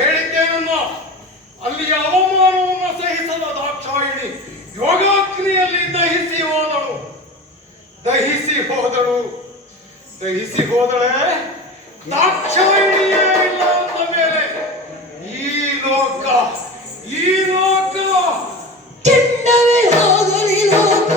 ಹೇಳಿದ್ದೇನನ್ನ ಅಲ್ಲಿಯ ಅವಮಾನವನ್ನು ಸಹಿಸದ ದಾಕ್ಷಾಯಿಣಿ ಯೋಗಾಗ್ನಿಯಲ್ಲಿ ದಹಿಸಿ ಹೋದಳೆ ದಾಕ್ಷಾಯಿಣಿಯೇ ಇಲ್ಲ ಅಂತ ಮೇಲೆ ಈ ಲೋಕ ಕೆಂಡವೇ ಹೋಗಲಿ ಲೋಕ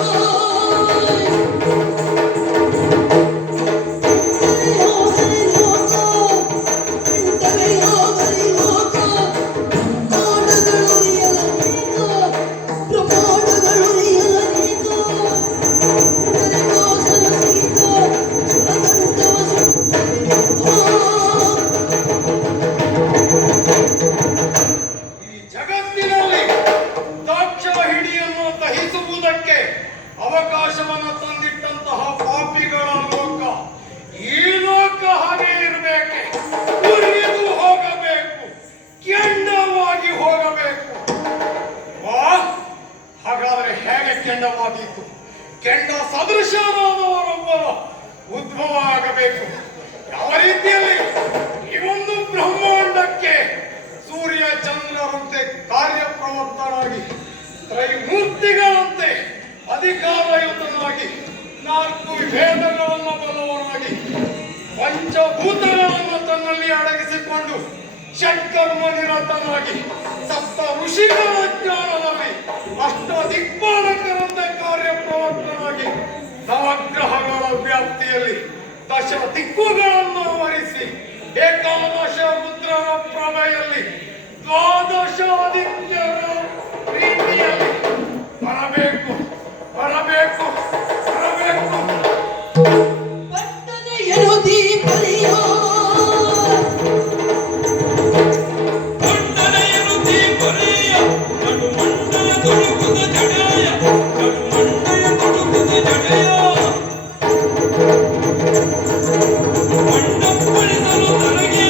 ಅವಕಾಶವನ್ನು ತಂದಿಟ್ಟಂತಹ ಪಾಪಿಗಳ ಲೋಕ ಈ ಲೋಕ ಹಾಗೆ ಇರಬೇಕೆ, ಉರಿದು ಹೋಗಬೇಕು, ಕೆಂಡವಾಗಿ ಹೋಗಬೇಕು. ಹಾಗಾದರೆ ಹೇಗೆ ಕೆಂಡವಾಗಿತ್ತು? ಕೆಂಡ ಸದೃಶನಾದವರೊಬ್ಬರ ಉದ್ಭವ ಆಗಬೇಕು. ಯಾವ ರೀತಿಯಲ್ಲಿ ಈ ಒಂದು ಬ್ರಹ್ಮಾಂಡಕ್ಕೆ ಸೂರ್ಯ ಚಂದ್ರರಂತೆ ಕಾರ್ಯಪ್ರವರ್ತನಾಗಿ ತ್ರೈಮೂರ್ತಿಗಳಂತೆ ಅಧಿಕಾರಯುತನಾಗಿ 4 ವೇದಗಳನ್ನು ಬಲ್ಲವನಾಗಿ ಪಂಚಭೂತಗಳನ್ನು ತನ್ನಲ್ಲಿ ಅಡಗಿಸಿಕೊಂಡು ಷಟ್ಕರ್ಮ ನಿರತನಾಗಿ ಸಪ್ತ ಋಷಿಗಳ ಜ್ಞಾನದಲ್ಲಿ ಅಷ್ಟ ದಿಕ್ಪಾಲಕರಂತೆ ಕಾರ್ಯಪ್ರವರ್ತನಾಗಿ ನವಗ್ರಹಗಳ ವ್ಯಾಪ್ತಿಯಲ್ಲಿ 10 ದಿಕ್ಕುಗಳನ್ನು ಆವರಿಸಿ ಏಕಾದಶ ರುದ್ರರ ಪ್ರಭೆಯಲ್ಲಿ 12 ಆದಿತ್ಯರ ರೀತಿಯಲ್ಲಿ ಬರಬೇಕು. ಪಟ್ಟದ ಎರುದಿ ಪರಿಯೋ ನಡುಮಂಡಲ ತೊಡುಕುದ ಜಡೆಯ ಮಂಡಪ್ಪಳಿಸಲು ತನಗೆ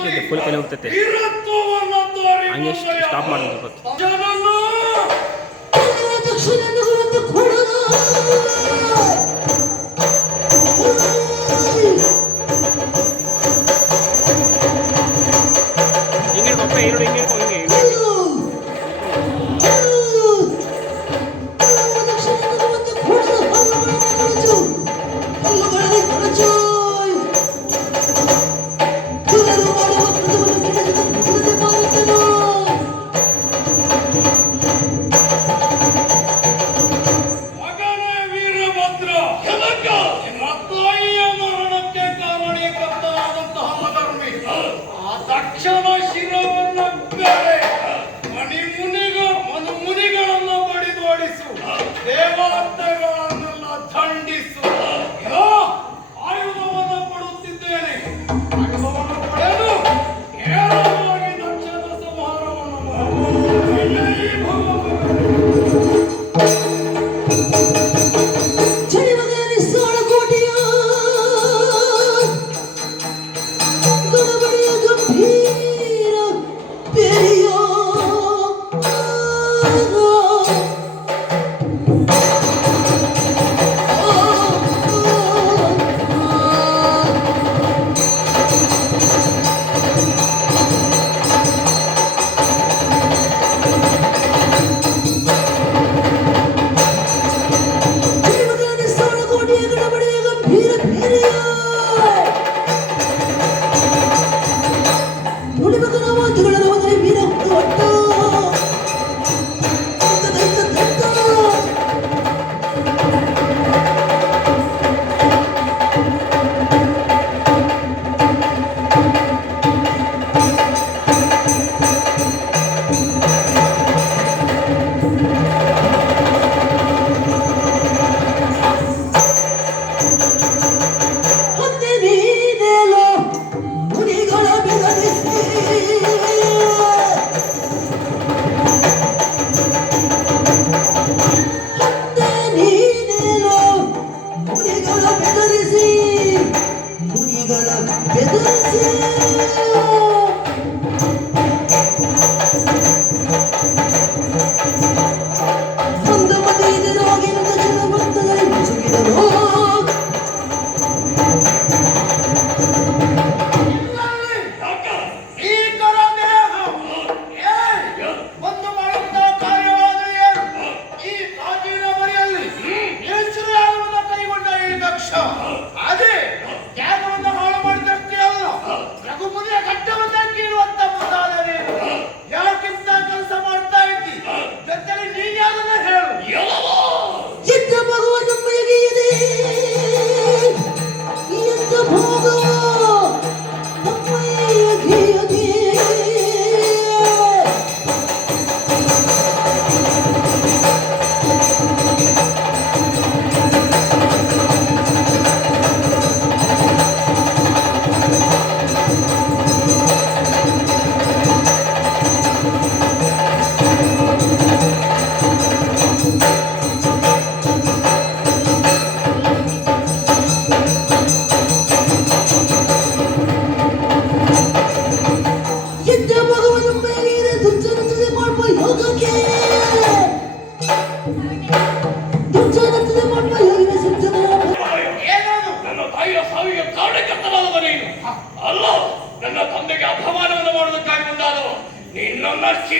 ಕೊನೆಗೆ ಫುಲ್ ಕಲೆ ಹೋಗ್ತೈತೆ ಹಂಗೆ ಸ್ಟಾಪ್ ಮಾಡೋದು ಹಿಂಗೆ ಗೊಬ್ಬರ ಎರಡು ಹಿಂಗೆ ಹಿಂಗೆ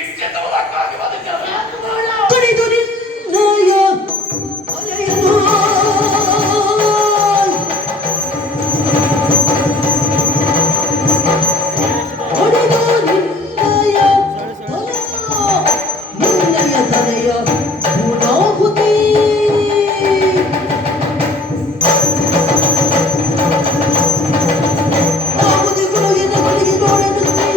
ನಿಶ್ಚಿತವಾಗಿ ಬದುಕಲ್ಲ. ಕಡಿದು ನಿನ್ನಯ ಅಲೆಯನು ಕಡಿದು ನಿನ್ನಯ ತಲೆಯ ಪೂರ್ಣಾಹುತಿ ಆಹುತಿ ಗುರುವಿನ ಕಡೆಗೆ ನೋಡುತ್ತಿ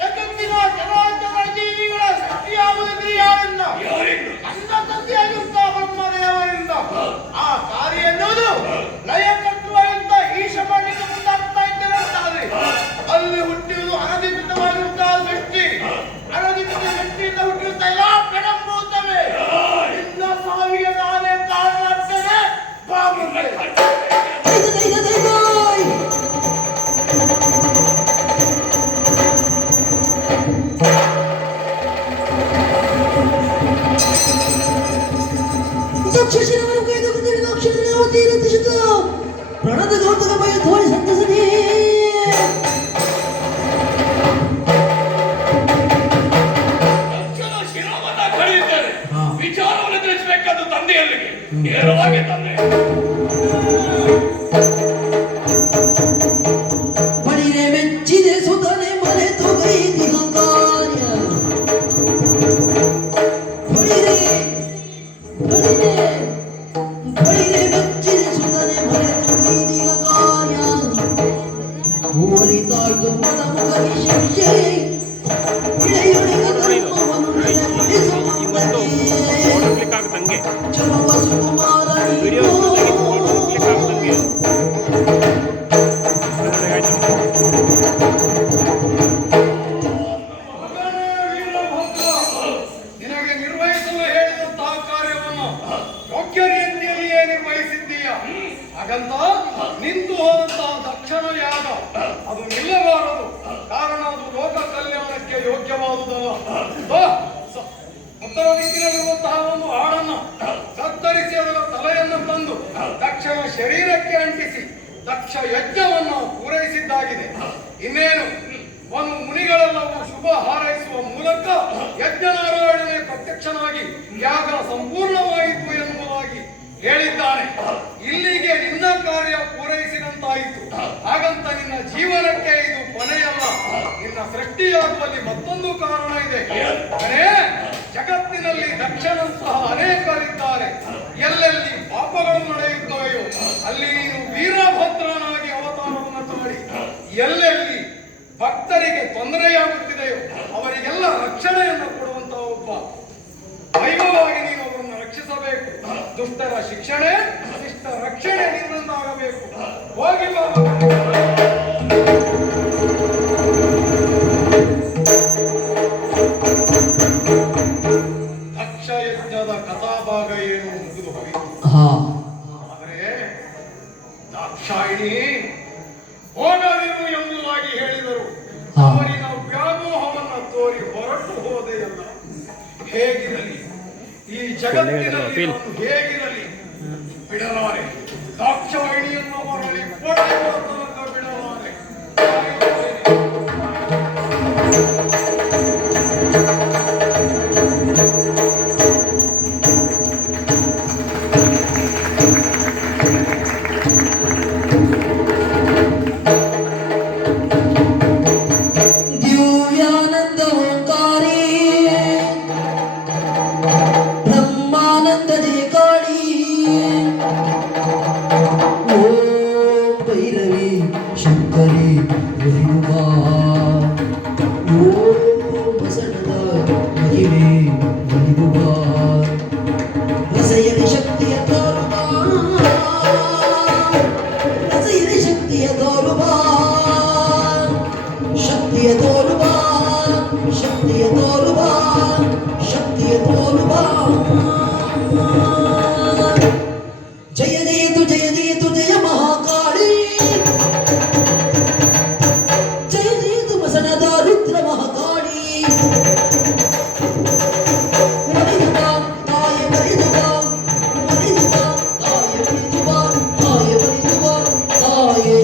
ಜಗತ್ತಿನ ಚರಾಚರ ಜೀವಿಗಳ ಸೃಷ್ಟಿಯಾಗುವುದು ಯಾರಿಂದ? ನನ್ನ ತಂದೆಯಾಗಿದ್ದ ಬ್ರಹ್ಮದೇವರಿಂದ. ಆ ಕಾರ್ಯ ಎನ್ನುವುದು ಲಯ ಕಟ್ಟುವ ಇಂಥ ಈಶ ಮಾಡಲಿಕ್ಕೆ ಮುಂದಾಗ್ತಾ ಇದ್ದೇನೆ. ಅಲ್ಲಿ ಹುಟ್ಟಿರುವುದು ಅನಧಿಕೃತವಾಗಿರುವಂತಹ ಸೃಷ್ಟಿ. ಅನಧಿಕೃತ ಸೃಷ್ಟಿಯಿಂದ ಹುಟ್ಟಿರುತ್ತಾ ಎಲ್ಲ ಬೆಳಂಬುತ್ತವೆ. ನಿನ್ನ ಸಾವಿಗೆ ನಾನೇ ಕಾರಣಾಗ್ತೇನೆ. ಬಾಗುತ್ತೇನೆ. ದಕ್ಷಿಣವನ್ನು ಕೈದುಕೊಂಡು ಅಕ್ಷರದಲ್ಲಿ ಅವಧಿ ರಚಿಸಿದ ಪ್ರಣದ ಗೌತಮ ಭಯ ತೋರಿ ಸಂತಸನೇ ತಕ್ಷಣ ಶಿರವನ್ನ ಕಳೆಯುತ್ತೇನೆ. ವಿಚಾರವನ್ನು ತಿಳಿಸಬೇಕಾದ ತಂದೆಯಲ್ಲಿಗೆ ನೇರವಾಗಿ ತಂದೆ. ಬಳಿರೆ ಮೆಚ್ಚಿದೆ ಸುಧನೆ ಮರೆತು ಗೈದಿನ ಕಾರ್ಯ ಬಳಿರೆ ಬಳಿರೆ ಬಳಿರೆ ಮೆಚ್ಚಿದೆ ಸುಧನೆ ಮರೆತು ಗೈದಿನ ಕಾರ್ಯ ಓರಿತಾಯ್ತು ಮನ ಮುಖಗೆ ಶಿಕ್ಷೆ ಇಳೆಯೊಳಗ ಧರ್ಮವನ್ನು ನೆಲೆಗೊಳಿಸುವ ಇವತ್ತು ಫೋಟೋ ಕ್ಲಿಕ್ ಆಗುತ್ತೆ ಹಂಗೆ ಚಲುವ ಸುಕುಮಾರನಿಗೂ ವಿಡಿಯೋ ಫೋಟೋ ಕ್ಲಿಕ್ ಆಗುತ್ತೆ ಹಂಗೆ ಆಯ್ತು. ನಿನಗೆ ನಿರ್ವಹಿಸಲು ಹೇಳಿದಂತಹ ಕಾರ್ಯವನ್ನು ಯೋಗ್ಯ ರೀತಿಯಲ್ಲಿಯೇ ನಿರ್ವಹಿಸಿದ್ದೀಯ. ಹಾಗಂತ ನಿಂತು ಹೋದಂತಹ ದಕ್ಷಿಣ ಯಾಗ ಅದು ನಿಲ್ಲಬಾರದು. ಕಾರಣ ಅದು ಲೋಕ ಕಲ್ಯಾಣಕ್ಕೆ ಯೋಗ್ಯವಾದುದಲ್ಲ. ಉತ್ತರ ದಿಕ್ಕಿನಲ್ಲಿರುವಂತಹ ಒಂದು ಹಾಡನ್ನು ಕತ್ತರಿಸಿ ಅದರ ತಲೆಯನ್ನು ತಂದು ದಕ್ಷನ ಶರೀರಕ್ಕೆ ಅಂಟಿಸಿ ದಕ್ಷ ಯಜ್ಞವನ್ನು ಪೂರೈಸಿದ್ದಾಗಿದೆ. ಇನ್ನೇನು ಒಂದು ಮುನಿಗಳೆಲ್ಲವೂ ಶುಭ ಹಾರೈಸುವ ಮೂಲಕ ಯಜ್ಞನಾರಾಯಣನೇ ಪ್ರತ್ಯಕ್ಷನಾಗಿ ಯಾಗ ಸಂಪೂರ್ಣವಾಯಿತು ಎನ್ನುವುದಾಗಿ ಹೇಳಿದ್ದಾನೆ. ಇಲ್ಲಿಗೆ ನಿನ್ನ ಕಾರ್ಯ ಪೂರೈಸಿದಂತಾಯಿತು. ಹಾಗಂತ ನಿನ್ನ ಜೀವನಕ್ಕೆ ಇದು ಕೊನೆಯಲ್ಲ. ನಿನ್ನ ಸೃಷ್ಟಿಯಾಗುವಲ್ಲಿ ಮತ್ತೊಂದು ಕಾರಣ ಇದೆ. ಅದೇ ಜಗತ್ತಿನಲ್ಲಿ ದಕ್ಷನಂತಹ ಅನೇಕರಿದ್ದಾರೆ. ಎಲ್ಲೆಲ್ಲಿ ಪಾಪಗಳು ನಡೆಯುತ್ತವೆಯೋ ಅಲ್ಲಿ ನೀನು ವೀರಭದ್ರನಾಗಿ ಅವತಾರವನ್ನು ತಾಳಿ ಎಲ್ಲೆಲ್ಲಿ ಭಕ್ತರಿಗೆ ತೊಂದರೆಯಾಗುತ್ತಿದೆಯೋ ಅವರಿಗೆಲ್ಲ ರಕ್ಷಣೆಯನ್ನು ಕೊಡುವಂತಹ ಒಬ್ಬ ದೈವವಾಗಿ ನೀನು ಅವರನ್ನು ರಕ್ಷಿಸಬೇಕು. ದುಷ್ಟರ ಶಿಕ್ಷಣೆ ಶಿಷ್ಟ ರಕ್ಷಣೆ ನಿನ್ನದಾಗಬೇಕು. ಹೋಗಿ ದಕ್ಷ ಯಜ್ಞದ ಕಥಾಭಾಗ ಏನು ಮುಗಿದು ಹೋಯಿತು. ಆದರೆ ದಾಕ್ಷಾಯಿಣಿ ಹೋಗದಿರು ಎಂಬುದಾಗಿ ಹೇಳಿದರು. ಅವರಿನ ವ್ಯಾಮೋಹವನ್ನು ತೋರಿ ಹೊರಟು ಹೋದೆಯಲ್ಲ. ಹೇಗಿರಲಿ ಈ ಜಗತ್ತಿನಲ್ಲಿ ನಾನು ಹೇಗಿರಲಿ ಬಿಡಲಾರೆ. ದಾಕ್ಷಾಯಿಣಿಯನ್ನು ಮರಳಿ ಪಡೆಯುವ ತನಕ ಬಿಡಲಾರೆ. ದಿವ್ಯಾನಂದ ಓಂಕಾರಿ ಬ್ರಹ್ಮಾನಂದದೇ ಕಾಳಿ ಓಂ ಭೈರವಿ ಶಂಕರಿ ಒಲಿಯುವಾ ಓಂ ಬಸವದ ಮಹಿಮೆ ಒಲಿಯುವಾ ರಸಯಲಿ ಶಕ್ತಿಯ ತೋರುವಾ ರಸಯಲಿ ಶಕ್ತಿಯ ತೋರುವಾ ಶಕ್ತಿಯ ತೋರುವಾ ಶಕ್ತಿಯ ತೋರುವಾ ಶಕ್ತಿಯ ತೋರುವಾ ಜಯ ಜಯತು ಜಯ ಮಹಾಕಾಳಿ ಜಯ ಜಯತು ಮಸಣದ ರುದ್ರ ಮಹಾಕಾಳಿ ಮರಿದುವ ತಾಯ ಮರಿದುವ ಮರಿದುವ ತಾಯ ಮರಿದುವ ತಾಯ ಮರಿದುವ ತಾಯೇ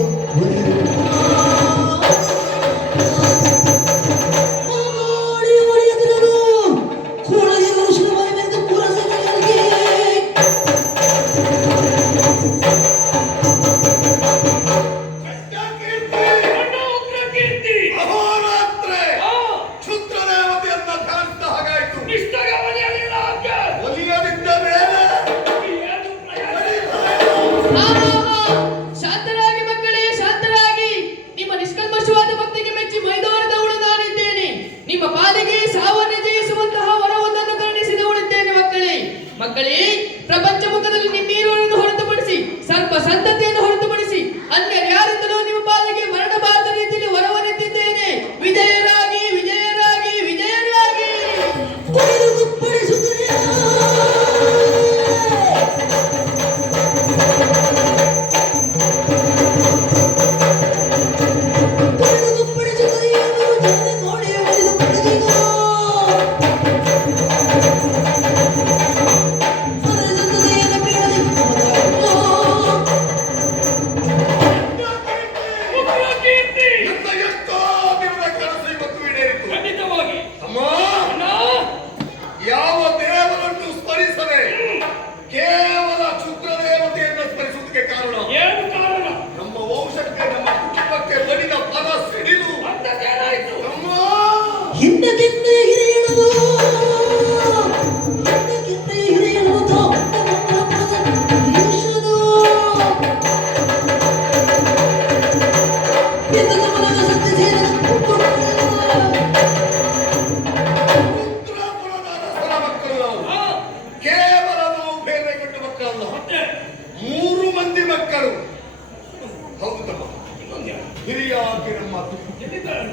ಹಿರಿಯಾಗಿ ನಮ್ಮ ಎಲ್ಲಿದ್ದಾರೆ?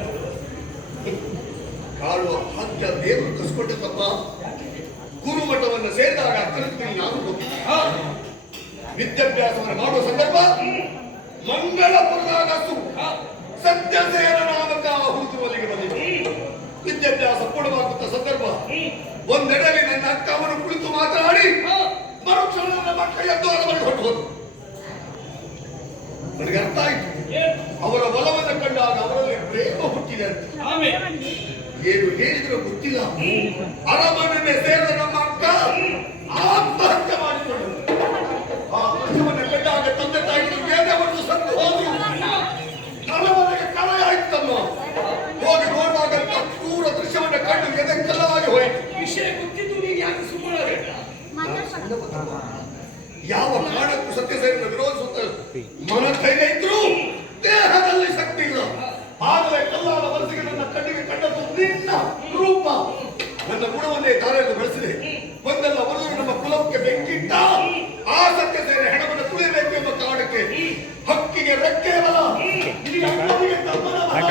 ಕಾಳುವ ಭಾಗ್ಯ ದೇವರು ಕಸ್ಕೊಟ್ಟಿದ್ದಪ್ಪ. ಗುರುಮಠವನ್ನು ಸೇರಿದಾಗ ಕಲಿತ್ತೀನಿ ನಾನು ಹೋಗಿದ್ದೆ. ವಿದ್ಯಾಭ್ಯಾಸವನ್ನು ಮಾಡುವ ಸಂದರ್ಭ ಮಂಗಳಪುರದಾಗ ಸತ್ಯಸೇನ ನಾಮಕ ಹುಡುಗುವಲ್ಲಿಗೆ ಬಂದಿದ್ದೆ. ವಿದ್ಯಾಭ್ಯಾಸ ಕೊಡುವಂತ ಸಂದರ್ಭ ಒಂದೆಡೆಯಲ್ಲಿ ನನ್ನ ಅಕ್ಕ ಅವರು ಕುಳಿತು ಮಾತನಾಡಿ ಮರುಕ್ಷಣ ನನ್ನ ಮಕ್ಕಳ ಎದ್ದು ಹೊರಬಂದು ಹೊಟ್ಟು ಹೋದ್ರು. ನನಗೆ ಅರ್ಥ ಆಯ್ತು, ಅವರ ಬಲವನ್ನು ಕಂಡಾಗ ಅವರಲ್ಲಿ ಪ್ರೇಮ ಹುಟ್ಟಿದೆ ಅಂತ. ಏನು ಹೇಳಿದ್ರು ಗೊತ್ತಿಲ್ಲ. ಅರಮನೆ ಸೇರಿದ ನಮ್ಮ ಅಕ್ಕ ಆತ್ಮಹತ್ಯೆ ಮಾಡಿಕೊಂಡರು. ಆ ವರ್ಷವನ್ನು ಕಂಡಾಗ ತಂದೆ ತಾಯಿಗಳು ಬೇರೆಯವರು ಸತ್ತು ಹೋದ್ರು. ಅರಮನೆಗೆ ಕಳೆಯಾಯ್ತಮ್ಮ. ಹೋಗಿ ನೋಡುವಾಗ ಕ್ರೂರ ದೃಶ್ಯವನ್ನು ಕಂಡು ಎದೆಕ್ಕಲ್ಲವಾಗಿ ಹೋಯಿತು. ವಿಷಯ ಗೊತ್ತಿದ್ದು ನೀವು ಯಾಕೆ ಸುಮ್ಮನಾಗಲ್ಲ? ಯಾವ ಕಾರಣಕ್ಕೂ ಸತ್ಯಸೇನನ್ನು ವಿರೋಧಿಸುತ್ತ ಮನ ಧೈರ್ಯ ಇದ್ರು ದೇಹದಲ್ಲಿ ಶಕ್ತಿ ಇಲ್ಲ. ಆಗಲೇ ಕಲ್ಲಾದ ಮನಸ್ಸಿಗೆ ನನ್ನ ಕಣ್ಣಿಗೆ ಕಂಡದ್ದು ನಿನ್ನ ರೂಪ. ನನ್ನ ಗುಣವನ್ನೇ ದಾರಿಯನ್ನು ಬೆಳೆಸಿದೆ. ಒಂದಲ್ಲ ಒಂದು ನಮ್ಮ ಕುಲಕ್ಕೆ ಬೆಂಕಿಟ್ಟ ಆ ಸತ್ಯಸೇನೆ ಹೆಣವನ್ನು ತುಳಿಯಬೇಕು ಎಂಬ ಕಾರಣಕ್ಕೆ ಹಕ್ಕಿಗೆ ರೆಕ್ಕೆ ಬಲ, ಈ ಅಪ್ಪನಿಗೆ ತಮ್ಮನ ಬಲ.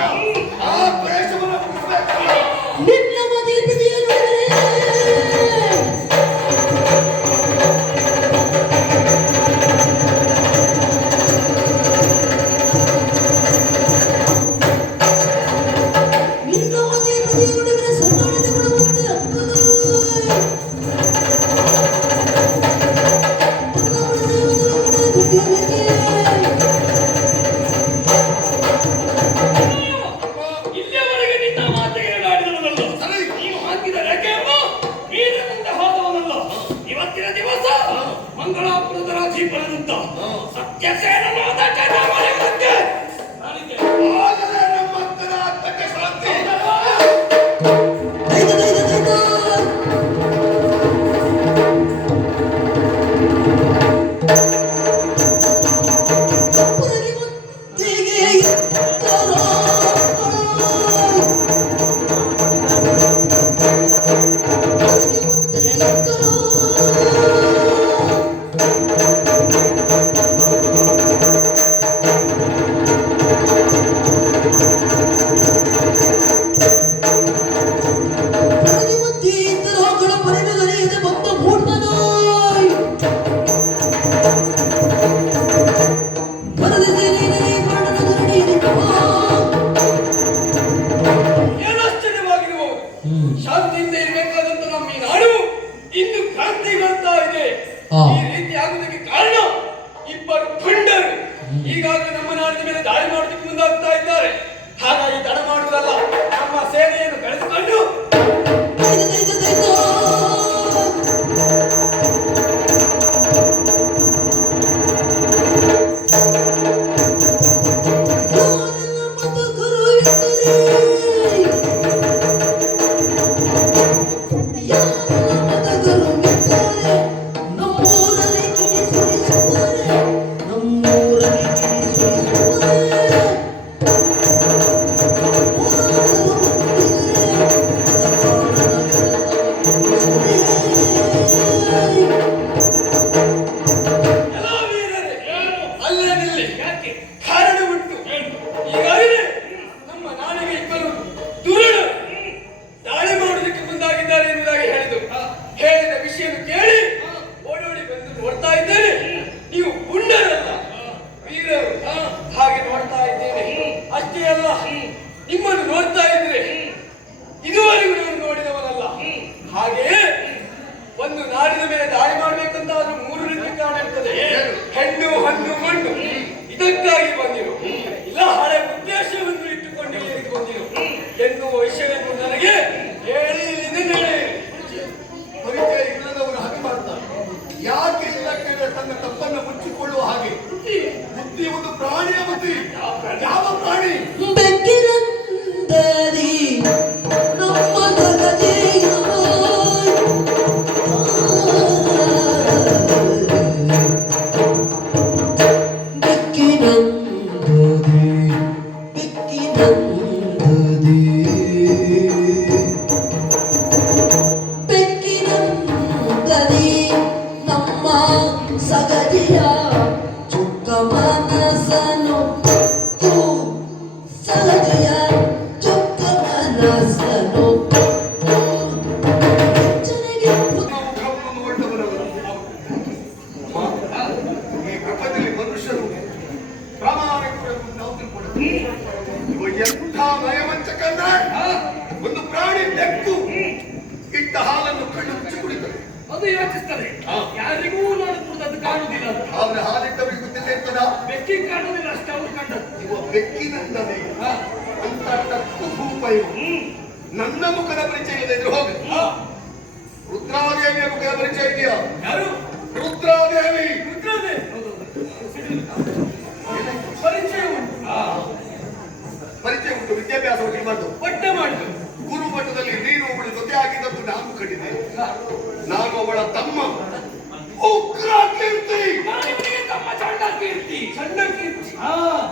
ಆ ದ್ವೇಷವನ್ನು ಮುಗಿಸಬೇಕು. ನಿನ್ನ ಮದುವೆ ಬಿದಿಯನ್ನು ಇಲ್ಲಿಯವರೆಗೆ ನಿನ್ನ ಮಾತಿಗೆ ನಾಡಿದವನಲ್ಲ. ನೀವು ಹಾಕಿದ ರೆಕ್ಕೆಯಮ್ಮ ಮೀರಿನಂತೆ ಹೋದವನಲ್ಲ. ಇವತ್ತಿನ ದಿವಸ ಮಂಗಳಾಪುರದ ರಾಜೀಪನದಂತ ಸತ್ಯಸೇನನಾದ ಜನಮನೆ ಮಧ್ಯೆ ನನಗೆ ಆಗಲೇ ನಮ್ಮ ಅಕ್ಕನ ಆತ್ಮಕ್ಕೆ ಶಾಂತಿ. ಏನಾಶ್ಚರ್ಯವಾಗಿರುವವು. ಶಾಂತಿಯಿಂದ ಇರಬೇಕಾದಂತ ನಮ್ಮ ಈ ನಾಡು ಇಂದು ಕ್ರಾಂತಿ ಬರ್ತಾ ಇದೆ. ಈ ರೀತಿ ಆಗುವುದಕ್ಕೆ ಕಾರಣ ಇಬ್ಬರು ಖಂಡರು ಈಗಾಗಲೇ ನಮ್ಮ ನಾಡಿನ ಮೇಲೆ ದಾಳಿ ಮಾಡೋದಕ್ಕೆ ಮುಂದಾಗ್ತಾ ಇದ್ದಾರೆ. ಹಾಗಾಗಿ ತಡ ಮಾಡುವುದಲ್ಲ, ನಮ್ಮ ಸೇನೆಯನ್ನು ಕಳೆದುಕೊಂಡು ನಿಮ್ಮನ್ನು ನೋಡ್ತಾ ಇದ್ರೆ ಇದುವರೆಗೂ ನಾನು ನೋಡಿದವನಲ್ಲ. ಹಾಗೆಯೇ ಒಂದು ನಾಡಿನ ಮೇಲೆ ದಾಳಿ ಮಾಡಬೇಕಂತ ಆದ್ರೂ ಮೂರು ರೀತಿ ಕಾರಣ ಇರ್ತದೆ. ಹೆಣ್ಣು, ಹಣ್ಣು, ಮಣ್ಣು. ಇದಕ್ಕಾಗಿ ಬಂದಿರು ಇಲ್ಲ ಹಳೆ ಉದ್ದೇಶವನ್ನು ಇಟ್ಟುಕೊಂಡು ಇಲ್ಲಿಗೆ ಬಂದಿರು ಎನ್ನುವ ವಿಷಯವನ್ನು ನನಗೆ ಹೇಳಿ ಪರಿಚಯ ಇಲ್ಲದವರು ಹಾಗೆ ಮಾಡ್ತಾರೆ. ಯಾಕೆ ಇಲ್ಲ ಕೇಳಿದ್ರೆ ತನ್ನ ತಪ್ಪನ್ನು ಮುಚ್ಚಿಕೊಳ್ಳುವ ಹಾಗೆ. ಬುದ್ಧಿ ಒಂದು ಪ್ರಾಣಿಯ ಬುದ್ಧಿ. ಯಾವ ಪ್ರಾಣಿ? ಬೆಕ್ಕಿನಂದರಿ ನಮ್ಮ ಜಗಜೇಯ ಬೆಕ್ಕಿನಂದರಿ ಇವ ಎಂಥ ನಯವಂಚಕ ಅಂದ್ರೆ ಒಂದು ಪ್ರಾಣಿ ಬೆಕ್ಕು ಇಟ್ಟ ಹಾಲನ್ನು ಕಣ್ಣು ಮುಚ್ಚಿ ಕುಡಿತದೆ. ಅದು ಯೋಚಿಸ್ತದೆ ಯಾರಿಗೂ ನಾನು ಕುಡಿದದ್ದು ಕಾಣುವುದಿಲ್ಲ ಅಂತ. ಆದ್ರೆ ಹಾಲಿಟ್ಟವರಿಗೆ ಗೊತ್ತಿಲ್ಲ ಇರ್ತದ. ಬೆಕ್ಕಿಗೆ ಕಾಣುವುದಿಲ್ಲ ಅಷ್ಟೇ ಅವ್ರು ಕಂಡದ್ದು. ಇವ ಬೆಕ್ಕಿನಂದನೆ ಅಂತ ಟಕ್ಕು ಭೂಪ ಇವ. ನನ್ನ ಮುಖದ ಪರಿಚಯ ಇಲ್ಲದಿದ್ರೆ ಹೋಗಿ. ರುದ್ರಾದೇವಿಯ ಮುಖದ ಪರಿಚಯ ಇದೆಯಾ? ಯಾರು? ರುದ್ರಾದೇವಿ. ರುದ್ರದೇ ಪರಿಚಯ ಉಂಟು. ಪರಿಚಯ ಉಂಟು, ವಿದ್ಯಾಭ್ಯಾಸ ಮಾಡಬಾರ್ದು. ಪಟ್ಟೆ ಮಾಡಿದ್ರು. ಗುರು ಮಟ್ಟದಲ್ಲಿ ನೀನು ಅವಳ ಜೊತೆ ಆಗಿದ್ದದ್ದು ನಾನು ಕಂಡಿದ್ದೆ. ನಾನು ಅವಳ ತಮ್ಮ ಉಗ್ರ ಕೀರ್ತಿ. ತಮ್ಮ ಸಣ್ಣ ಕೀರ್ತಿ. ಸಣ್ಣ ಕೀರ್ತಿ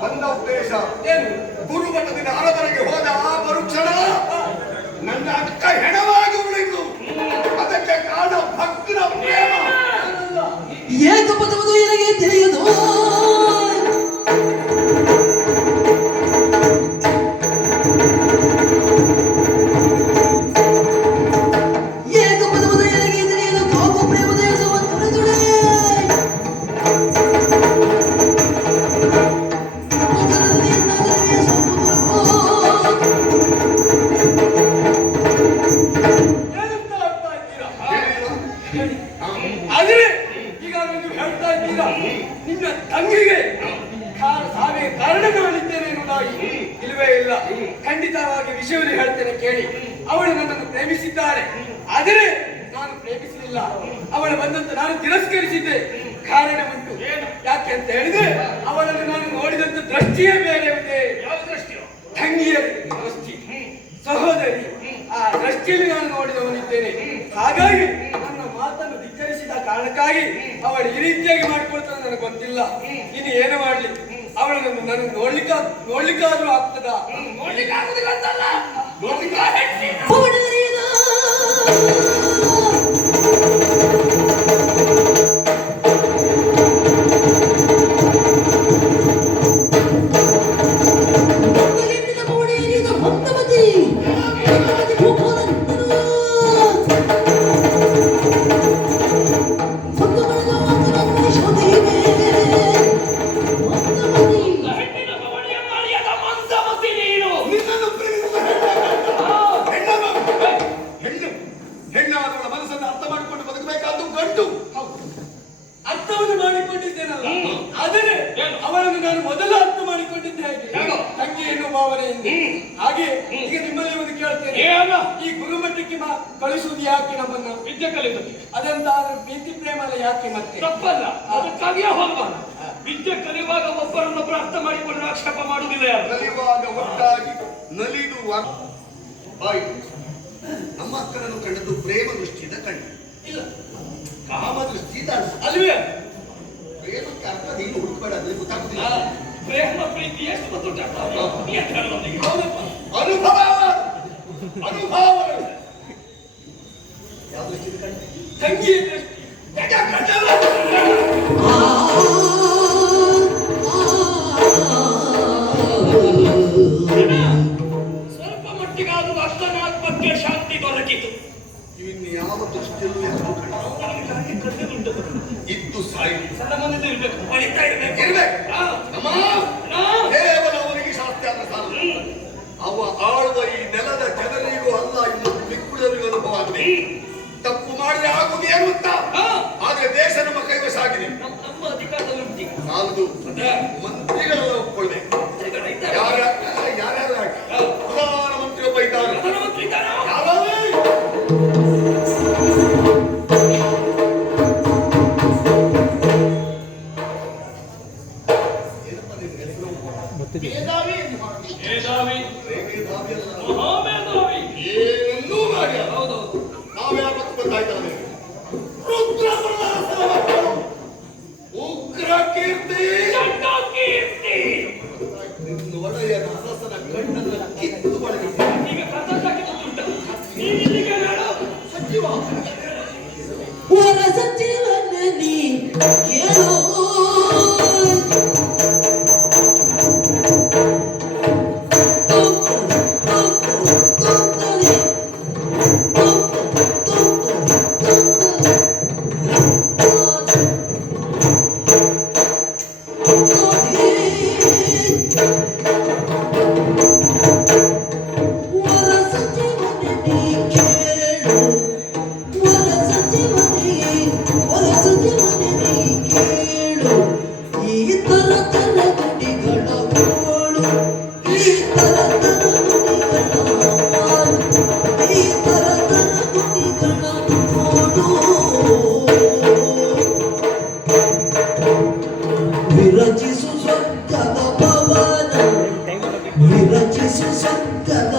ಬಂದ ಉದ್ದೇಶ ಏನು? ಗುರು ಮಟ್ಟದಿಂದ ಹರದರೆಗೆ ಹೋದ ಆ ಮರುಕ್ಷಣ ನನ್ನ ಅಕ್ಕ ಹೆಣವಾಗಿ ಉಳಿದು ಅದಕ್ಕೆ ಕಾರಣ ಭಕ್ತರ ಪ್ರೇಮ. ಏಕಪದವದು ಎನಗೆ ತಿಳಿಯದು. ಏಕಪದವದು ಎನಗೆ ತಿಳಿಯದು ಕಾಕು ಪ್ರೇಮದ ಹೆಸವ ತುಳಿದುಳೆ. ಏನಂತ ಅರ್ಥ ಇದ್ದೀರಾ? ಹೇಳಿ. ಆದ್ರೆ ಈಗ ನೀವು ಹೇಳ್ತಾ ಇದ್ದೀರಾ ನಿನ್ನ ತಂಗಿಗೆ ಸಾವೇ ಕಾರಣ ಮಾಡಿದ್ದೇನೆ ಎನ್ನುವುದಾಗಿ. ಇಲ್ಲವೇ ಇಲ್ಲ. ಖಂಡಿತವಾಗಿ ವಿಷಯವನ್ನು ಹೇಳ್ತೇನೆ ಕೇಳಿ. ಅವಳು ನನ್ನನ್ನು ಪ್ರೇಮಿಸಿದ್ದಾಳೆ, ಆದರೆ ನಾನು ಪ್ರೇಮಿಸಲಿಲ್ಲ. ಅವಳು ಬಂದಂತ ನಾನು ತಿರಸ್ಕರಿಸಿದ್ದೆ. ಕಾರಣ ಉಂಟು. ಯಾಕೆ ಅಂತ ಹೇಳಿದ್ರೆ ಅವಳನ್ನು ನಾನು ನೋಡಿದಂತ ದೃಷ್ಟಿಯೇ ಬೇರೆ ಇದೆ. ಯಾವ ದೃಷ್ಟಿಯೋ? ತಂಗಿಯ ದೃಷ್ಟಿ, ಸಹೋದರಿ. ಆ ದೃಷ್ಟಿಯಲ್ಲಿ ನಾನು ನೋಡಿದವನಿದ್ದೇನೆ. ಹಾಗಾಗಿ ನನ್ನ ಮಾತನ್ನು ಧಿಕ್ಕರಿಸಿದ ಕಾರಣಕ್ಕಾಗಿ ಅವಳು ಈ ರೀತಿಯಾಗಿ ಮಾಡ್ಕೊಳ್ತಾನೆ ನನಗೆ ಗೊತ್ತಿಲ್ಲ. ಇನ್ನು ಏನು ಮಾಡ್ಲಿ, ಅವಳನ್ನು ನನಗೆ ನೋಡ್ಲಿಕ್ಕಾದ್ರೂ ಆಗ್ತದ? ನೋಡ್ಲಿಕ್ಕೆ ಆಗುದಿಲ್ಲ ಅಂತಲ್ಲ, ಪವನರಿಯದ ಹೆಣ್ಣಿನ ಪವನರಿಯದ ಭಕ್ತವತಿ ಭಕ್ತವತಿ ಭೂಪೋಲಂತನು ಭಕ್ತವಳದ ಮಾತನಾಡಿ ಶೋಧೆಯಿವೆ ಭಕ್ತವತಿ ಹೆಣ್ಣಿನ ಪವಣಿಯ ಮರ್ಯಾದ ಮಂದಮತಿ ನೀನು. ನಿನ್ನನ್ನು ಪ್ರೇಮಿಸುವ ಹೆಣ್ಣಾದವಳ ಮನಸ್ಸನ್ನು ಅರ್ಥ ಮಾಡಿಕೊಂಡು ಬದುಕಬೇಕಾದ್ದು ಗಂಡು. ಅರ್ಥವನ್ನು ಮಾಡಿಕೊಂಡಿದ್ದೇನಲ್ಲ, ಆದರೆ ಅವಳನ್ನು ನಾನು ಮೊದಲು ಅರ್ಥ ಮಾಡಿಕೊಂಡಿದ್ದೆ ಹೇಗೆ? ತಂಗಿ ಎನ್ನುವ ಭಾವನೆಯಿಂದ. ಹಾಗೆ ಈಗ ನಿಮ್ಮಲ್ಲಿ ಒಂದು ಕೇಳ್ತೇನೆ, ಈ ಗುರುಮಠಕ್ಕೆ ಕಳಿಸುವುದು ಯಾಕೆ ನಮ್ಮನ್ನ? ವಿದ್ಯೆ ಕಲಿಯುವುದು. ಅದಂತ ಪ್ರೀತಿ ಪ್ರೇಮ ಅಲ್ಲ ಯಾಕೆ ಮತ್ತೆ? ತಪ್ಪಲ್ಲ, ಅದಕ್ಕಾಗಿಯೇ ಹೋಗಬಾರ್ದು. ವಿದ್ಯೆ ಕಲಿಯುವಾಗ ಒಬ್ಬರನ್ನೊಬ್ಬರು ಅರ್ಥ ಮಾಡಿಕೊಂಡು ಆಕ್ಷೇಪ ಮಾಡುವುದಿಲ್ಲ ಯಾರು. ಕಲಿಯುವಾಗ ಒಟ್ಟಾಗಿ ನಲಿದು ಬಾಯಿ. ನಮ್ಮ ಅಕ್ಕನನ್ನು ಕಂಡದ್ದು ಪ್ರೇಮ ದೃಷ್ಟಿಯಿಂದ ಕಂಡು, ಇಲ್ಲ ಕಾಮ ದೃಷ್ಟಿಯಿಂದ ಅಲ್ವೇ? ಪ್ರೇಮಕ್ಕೆ ಅರ್ಥ ನೀನು ಹುಡುಕಬೇಡ, ಅದ್ರಲ್ಲಿ ಗೊತ್ತಾಗುದಿಲ್ಲ. ಪ್ರೇಮ ಪ್ರೀತಿ ಎಷ್ಟು ಅನುಭವ ಅನುಭವ ಯಾವ ದೃಷ್ಟಿಯಿಂದ ಕಂಡು? ತಂಗಿ ದೃಷ್ಟಿ. ಸ್ವಲ್ಪ ಮಟ್ಟಿಗಾದರೂ ಅರ್ಥನಾತ್ಮಕ್ಕೆ ಶಾಂತಿ ದೊರಕಿತು. ಇನ್ನು ಯಾವ ದೃಷ್ಟಿಯಲ್ಲೂ ಯಾರು ಕಂಡು ಇದ್ದು ಸಾಯಿ ಸಡಮನದಲ್ಲಿ ಇರ್ಬೇಕು, ಪಡಿತಾ ಇರ್ಬೇಕು. ಕೇವಲ ಅವನಿಗೆ ಶಾಸ್ತಿ ಆದ ಸಾಲ. ಅವ ಆಳುವ ಈ ನೆಲದ ಜನರಿಗೂ ಅಲ್ಲ, ಇನ್ನು ಮಿಕ್ಕುಳರಿಗೂ ಅನುಭವ ಆಗಿದೆ. ತಪ್ಪು ಮಾಡಿದ್ರೆ ಆಗುವುದು ಏನು ಅಂತ. ಆದ್ರೆ ದೇಶ ನಮ್ಮ ಕೈವಶ ಆಗಿದೆ. ನಮ್ಮ ಅಧಿಕಾರದಲ್ಲಿ ಉಂಟು. ಸಾಲದು ಮಂತ್ರಿಗಳೆಲ್ಲ ಒಪ್ಕೊಳ್ಬೇಕು. ಯಾರ್ಯಾರು ಪ್ರಧಾನಮಂತ್ರಿ ಒಬ್ಬ ಇದ್ದಾರೆ. ಯಾರೇ ಮೇಧಾವಿ ಮೇಧಾವಿ ಏನನ್ನೂ ಮಾಡಿ ನಾವ್ಯಾರು ಗೊತ್ತಾಯ್ತಾರೆ. ರುದ್ರ ಪ್ರದಾಸನ ಮಕ್ಕಳು, ಉಗ್ರ ಕೀರ್ತಿ, ನಿನ್ನ ಒಡೆಯನ ಅರಸನ ಕಣ್ಣನ್ನ ಕಿತ್ತು ಬಳಿದಿದೆ. ಈಗ ಸಚಿವ ವರ ಸಚಿವನ ನೀ ಕೇಳೋ ಈ ತರತನ ಗುಡಿ ಈ ತರತನ ಗುಡಿಗಳನ್ನು ನೋಡು ವಿರಚಿಸು ಸ್ವರ್ಗದ ಪವನ ವಿರಚಿಸು ಸ್ವರ್ಗದ